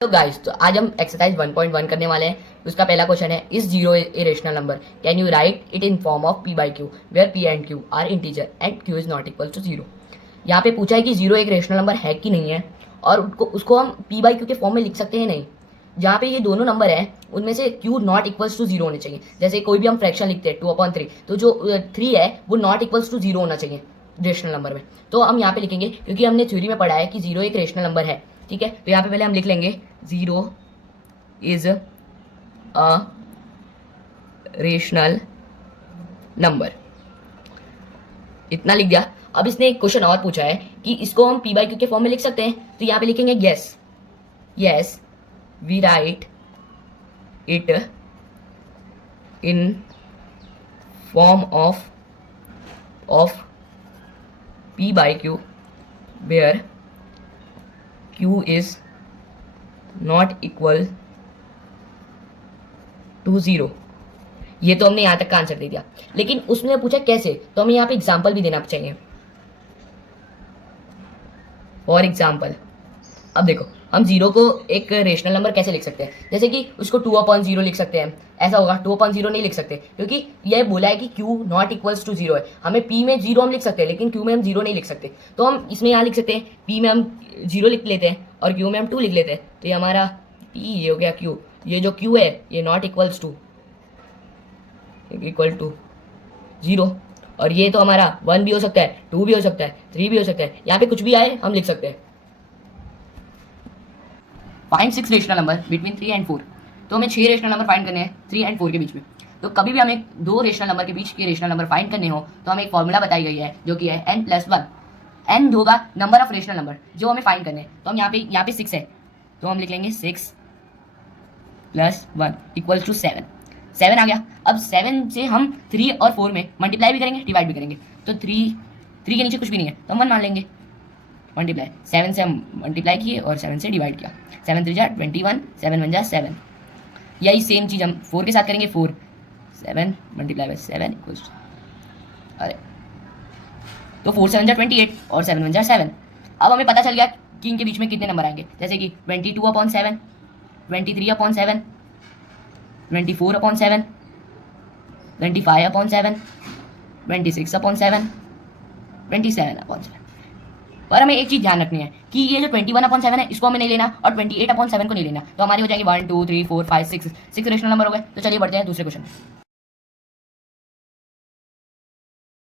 तो गाइस, तो आज हम एक्सरसाइज 1.1 करने वाले हैं। उसका पहला क्वेश्चन है, is zero a rational number, can you write it in form of P by Q where P and Q are integer and Q is not equal to zero. यहाँ पे पूछा है कि जीरो एक रेशनल नंबर है कि नहीं है, और उसको हम पी बाई क्यू के फॉर्म में लिख सकते हैं नहीं। जहाँ पे ये दोनों नंबर हैं उनमें से Q not equals to zero होने चाहिए। जैसे कोई भी हम फ्रैक्शन लिखते हैं 2/3, तो जो 3 है वो नॉट इक्वल्स टू जीरो होना चाहिए रेशनल नंबर में। तो हम यहाँ पे लिखेंगे, क्योंकि हमने थ्योरी में पढ़ा है कि जीरो एक रेशनल नंबर है। ठीक है, तो यहाँ पे पहले हम लिख लेंगे zero is a rational number, इतना लिख दिया। अब इसने एक क्वेश्चन और पूछा है कि इसको हम पी बाई क्यू के फॉर्म में लिख सकते हैं, तो यहाँ पे लिखेंगे yes yes we write it in form of P by Q where Q is not equal to zero. ये तो हमने यहां तक का आंसर दे दिया, लेकिन उसने पूछा कैसे, तो हमें यहाँ पे एग्जाम्पल भी देना चाहिए। फॉर एग्जाम्पल, अब देखो हम जीरो को एक रेशनल नंबर कैसे लिख सकते हैं, जैसे कि उसको 2/0 लिख सकते हैं। ऐसा होगा 2/0 नहीं लिख सकते, क्योंकि यह बोला है कि Q not equals to zero है। हमें पी में जीरो हम लिख सकते हैं, लेकिन क्यू में हम जीरो नहीं लिख सकते। तो हम इसमें यहाँ लिख सकते हैं, पी में हम जीरो लिख लेते हैं और क्यू में हम 2 लिख लेते हैं। तो ये हमारा पी, ये हो गया क्यू। ये जो क्यू है ये not equals to equal to zero, और ये तो हमारा 1 भी हो सकता है, 2 भी हो सकता है, 3 भी हो सकता है। यहाँ पे कुछ भी आए हम लिख सकते हैं। Find 6 rational number between 3 and 4। तो हमें 6 रेशनल नंबर फाइंड करने हैं 3 एंड 4 के बीच में। तो कभी भी हमें 2 रेशनल नंबर के बीच के रेशनल नंबर फाइंड करने हो तो हमें एक फॉर्मूला बताई गई है, जो कि है n+1। n होगा नंबर ऑफ रेशनल नंबर जो हमें फाइंड करने हैं। तो हम यहाँ पे 6 है, तो हम लिख लेंगे 6 + 1 = 7। 7 आ गया। अब 7 से हम 3 और 4 में मल्टीप्लाई भी करेंगे, डिवाइड भी करेंगे। तो 3 के नीचे कुछ भी नहीं है, तो हम 1 मान लेंगे। मल्टीप्लाई 7 से हम मल्टीप्लाई किए और 7 से डिवाइड किया। 7 3 जा 21, 7 1 जा 7। यही सेम चीज़ हम 4 के साथ करेंगे। 4 7 × 7 = अरे, तो 4 7 जा 28 और 7 1 जा 7। अब हमें पता चल गया कि इनके बीच में कितने नंबर आएंगे, जैसे कि 22/7, 23/7, 24/7, 25/7, 26/7, 27/7। पर हमें एक चीज़ ध्यान रखनी है कि ये जो 21/7 है इसको हमें नहीं लेना, और 28/7 को नहीं लेना। तो हमारे हो जाएंगे 1 2 3 4 5 6 रेशनल नंबर हो गए। तो चलिए बढ़ते हैं दूसरे क्वेश्चन में।